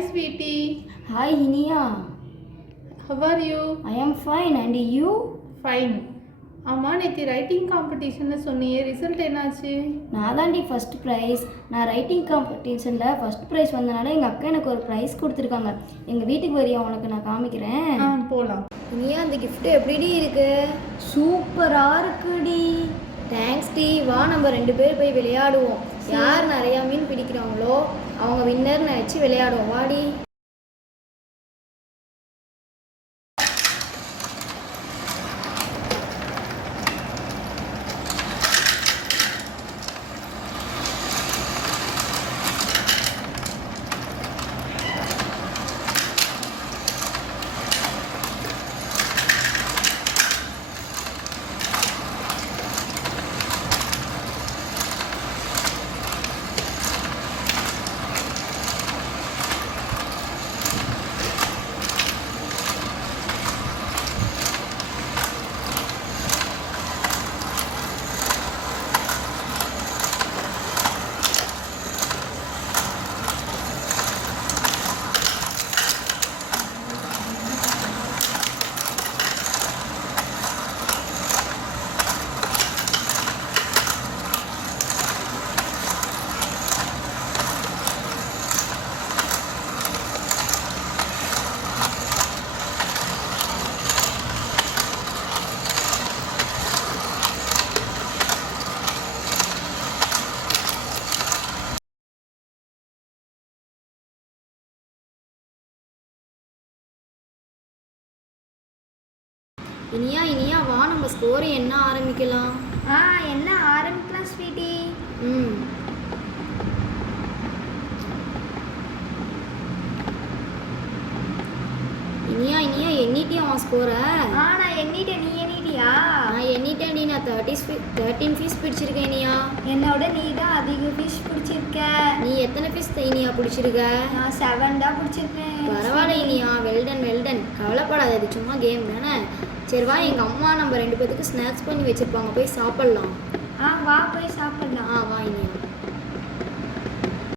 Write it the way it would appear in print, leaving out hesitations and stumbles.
Hi, sweetie. Hi, Inia. How are you? I am fine. And you? Fine. ஆமாம் நேற்று writing காம்படிஷன்னு சொன்னியே result என்னாச்சு? நான் தாண்டி ஃபஸ்ட் ப்ரைஸ். நான் ரைட்டிங் காம்படிஷனில் ஃபஸ்ட் ப்ரைஸ் வந்தனால எங்கள் அக்கா எனக்கு ஒரு ப்ரைஸ் கொடுத்துருக்காங்க. எங்கள் வீட்டுக்கு வரியா உனக்கு நான் காமிக்கிறேன். போகலாம். இனியா அந்த கிஃப்ட்டு எப்படிடி இருக்கு? சூப்பராக இருக்குடி. தேங்க்ஸ் டி. வா நம்ம 2 பேர் போய் விளையாடுவோம். யார் நிறையா மீன் பிடிக்கிறாங்களோ அவங்க வின்னர்னு வச்சு விளையாடுவோம். வாடி. இனியா வா நம்ம ஸ்கோரை என்ன ஆரம்பிக்கலாம். என்ன ஆரம்பிக்கலாம் ஸ்வீட்டி. இனியா எண்ணிட்டியா அவன் ஸ்கோரை? நான் எண்ணிட்டேன். நீ எண்ணிட்டியா? நான் எண்ணிட்டேன்டி. நான் 13 ஃபீஸ் பிடிச்சிருக்கேன் இனியா. என்னோட நீ தான் அதிக ஃபிஷ் பிடிச்சிருக்க. நீ எத்தனை ஃபீஸ் இனியா பிடிச்சிருக்க? நான் 7 தான் பிடிச்சிருக்கேன். பரவாயில்ல இனியா. வெல்டன். கவலைப்படாது, அது சும்மா கேம் தானே. சரி வா, எங்கள் அம்மா நம்ம 2 பேத்துக்கு ஸ்நாக்ஸ் பண்ணி வச்சுருப்பாங்க, போய் சாப்பிட்லாம். வா போய் சாப்பிட்லாம். வா இனியா.